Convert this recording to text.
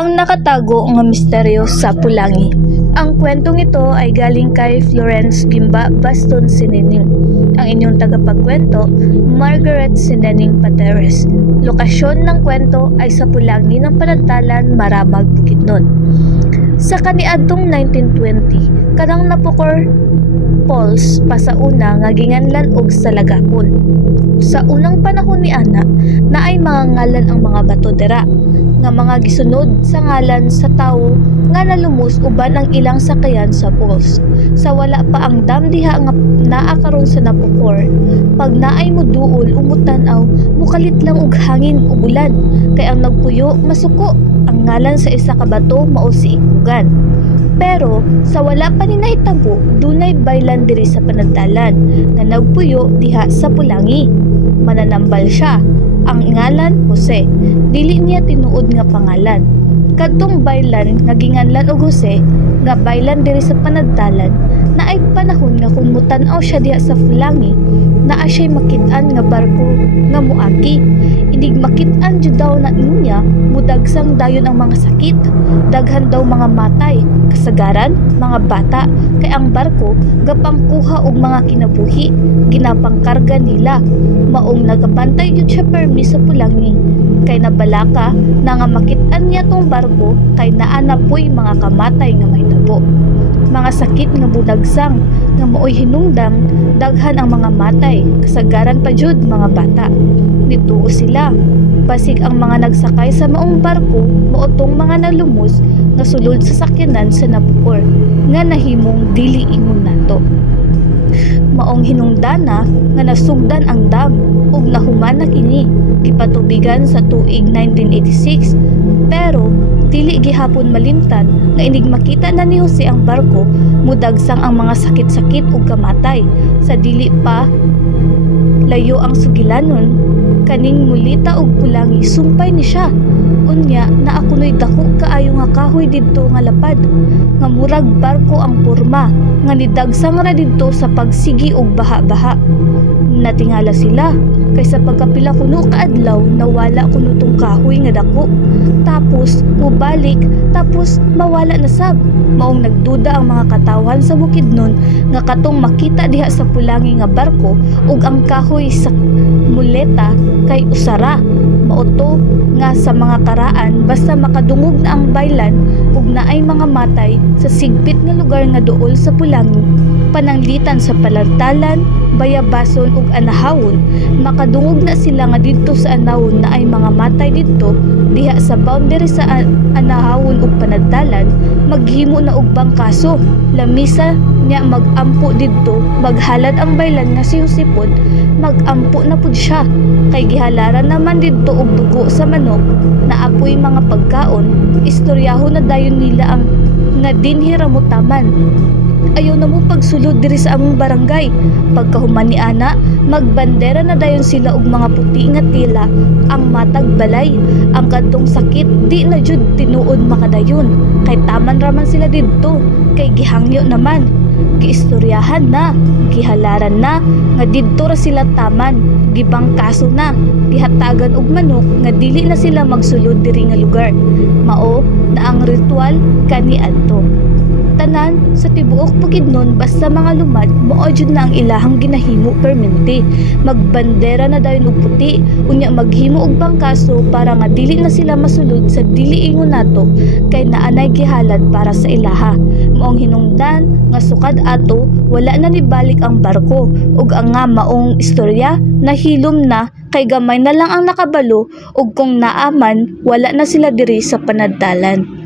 Ang nakatago nga misteryo sa Pulangi. Ang kwentong ito ay galing kay Florence Gimba Baston Sinening. Ang inyong tagapagkwento, Margaret Sinening Pateres. Lokasyon ng kwento ay sa Pulangi ng Panagtalan, Maramag, Bukidnon. Sa kaniadtong 1920, kanang napukor Pauls pa sa una nga ginganlan og Salagapon. Sa unang panahon ni ana, naay mga ngalan ang mga bato dira nga mga gisunod sa ngalan sa tawo nga nalumos uban ang ilang sakayan sa Pauls. Sa wala pa ang dam diha nga naa karon sa napukor, pag naay mo duol umutan-aw, mukalit lang og hangin ug ulan, kay ang nagpuyo masuko. Ang ngalan sa isa ka bato mao si Ikugan. Pero sa wala pa ni nahitabo, dunay baylan diri sa Panagtalan nga nagpuyo diha sa Pulangi. Mananambal siya. Ang ngalan Jose, dili niya tinuod nga pangalan. Kadtong baylan nga ginganlan og Jose, nga baylan diri sa Panagtalan, naay panahon nga kung mutan-aw siya diha sa Pulangi, naa siya'y makit-an nga barko nga moagi. Inig makit-an jud daw na niya, mudagsang dayon ang mga sakit, daghan daw mga matay, kasagaran, mga bata, kay ang barko gapangkuha og mga kinabuhi, ginapangkarga nila. Maong nagabantay jud siya permi sa Pulangi, kay nabalaka na nga makit-an niya tong barko kay naa na po'y mga kamatay nga mahitabo. Mga sakit nga budagsang nga mooy hinungdang, daghan ang mga matay, kasagaran pa jud mga bata. Nituo sila, basig ang mga nagsakay sa maong barko mootong mga nalumos nga sulod sa sakyanan sa napukor nga nahimong dili ingon nato. Maong hinungdana nga nasugdan ang dam ug nahuman na kini, gipatubigan sa tuig 1986, pero dili gihapon malimtan nga inig makita na ni Jose ang barko, mudagsang ang mga sakit-sakit ug kamatay. Sa dili pa layo ang sugilanon, kaning mulita og Pulangi sumpay ni siya. Unya na akunoy dako kaayo nga kahoy didto nga lapad, nga murag barko ang porma, nga nidagsang ra didto sa pagsigi og baha-baha. Natingala sila, kay sa pagkapila kuno kaadlaw nawala kuno tong kahoy nga dako. Tapos mubalik, tapos mawala na sab. Maong nagduda ang mga katawan sa Bukidnon nga katong makita diha sa Pulangi nga barko ug ang kahoy sa muleta kay usara. Mauto nga sa mga karaan basta makadungog na ang baylan ug naay mga matay sa sigpit nga lugar nga duol sa Pulangi, pananglitan sa Panagtalan, Bayabason ug Anahawon. Makadungog na sila nga didto sa Anahawon naay mga matay didto, diha sa boundary sa Anahawon ug Panagtalan maghimo na og bangkaso. Lamisa niya magampo didto, maghalad ang baylan nga si Josepod, magampo na pud siya, kay gihalaran naman didto og dugo sa manok, naapoy mga pagkaon. Istoryaho na dayon nila ang nga dinhi ra mo taman. Ayaw na mo pagsulod diri sa among barangay. Pagkahuman ni ana, magbandera na dayon sila og mga puti nga tila ang matag balay. Ang kadtong sakit di na jud tinuod makadayon, kay taman raman sila didto, kay gihangyo naman. Giistoryahan na, gihalaran na nga didto ra sila taman, gibangkaso na, gihatagan og manok nga dili na sila magsulod diri nga lugar. Mao na ang ritual kaniadto. Tanan sa tibuok Bukidnon basta mga lumad mao jud na ang ilahang ginahimo permente. Magbandera na dayon og puti, unya maghimo og bangkaso para nga dili na sila masulod sa dili ingon nato, kay naanay gihalad para sa ilaha. Maong hinungdan nga sukad ato wala na nibalik ang barko ug ang nga maong istorya nahilom na, kay gamay na lang ang nakabalo ug kung naaman wala na sila diri sa Panagtalan.